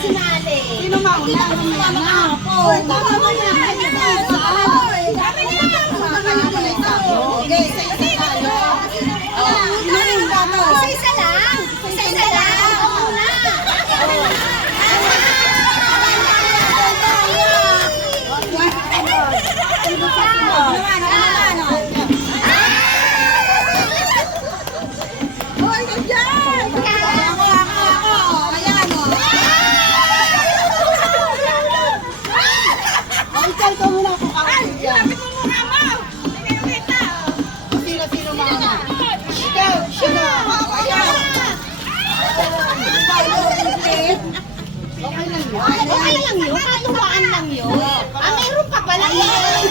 sinali. Sino mauna? Hoy, tama mo na. Okay, isa-isa tayo. Isa-isa lang. Isa-isa lang. Una. Hoy, nandiyan! Ikaw ka muna kung kakakita. Sino mama? Ikaw, sino? Okay lang yun. Okay lang yun. Katuwaan lang yun. Meron pa pala yun.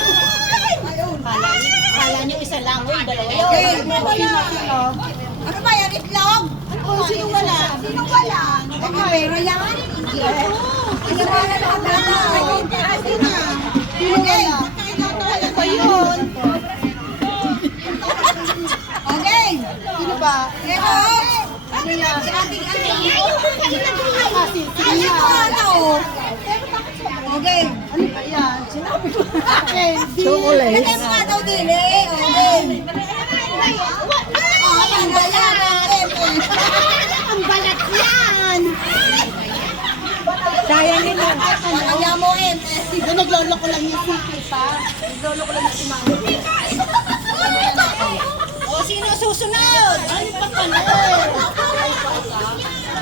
Kala nyo isa lang. Uy, dalawa yun. Sino? Ano ba yan? Itlog? Sino wala? Sino wala? Pero yan? Hindi ako. Hindi ako na. Sino wala? Ano ba yun? Okay. Sino ba? Pero, Ano yan? ayaw ko kayo na doon. Kasi, Ayaw ko ano. Okay. ano ba yan? Sinabi ko sa akin. Chocolate. Lagay mo nga daw din eh. Okay. Ang balat. Ang balat yan. Sayang din lang. Kaya mo eh. Naglolo ko lang yung cookie pa. Naglolo ko lang yung sumama. O, sino susunod? Ay, pa pala.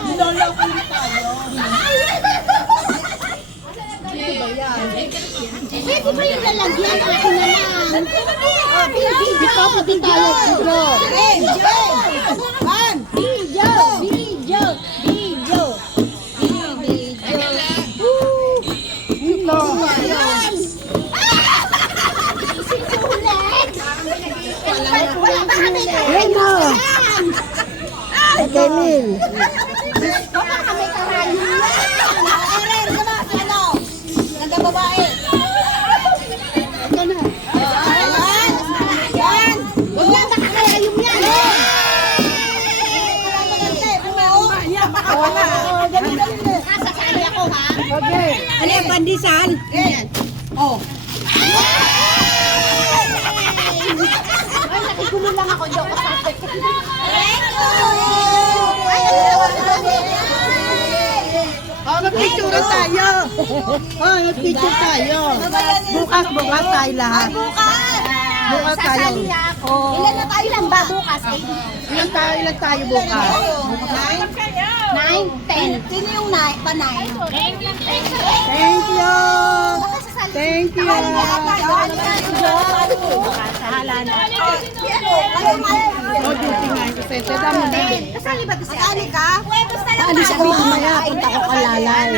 Naglolo ko lang tayo. Pwede ba yung lalagyan? Ako na lang. Video pa po din tayo. Video. Man. Video. Video. Video. Ito. Sinsulit. Wala pa kami. Yan na. Okay, Min. Baka kami karayo yan. Eren, gama. Ano? Ganda babae. Ito na. Yan. Yan. Huwag na baka karayo yan. Oo, dali. Sasali ako ha. Okay. Ano yung pandesal? Ayan. Oh. Ay, nakikulo lang ako. Joke ko sa akin. Thank Oh, mag-picture tayo. Oh, mag-picture tayo. Bukas tayo lahat. Bukas tayo. Sasali ako. Ilan na tayo lang ba bukas? Ilan tayo bukas? 9, 10. Sino yung 9? Pa 9? Thank you. Thank you. Oh, duty nga yung kasete. Dami na. Kasali ba ito si Ate? ka? Huwebos na lang Alis ako mamaya. Punta ko kay Lalay.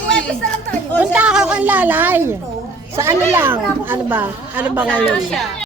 Huwebos na lang tayo. Punta ako kay Lalay. Sa ano lang? Ano ba? Ano ba ngayon?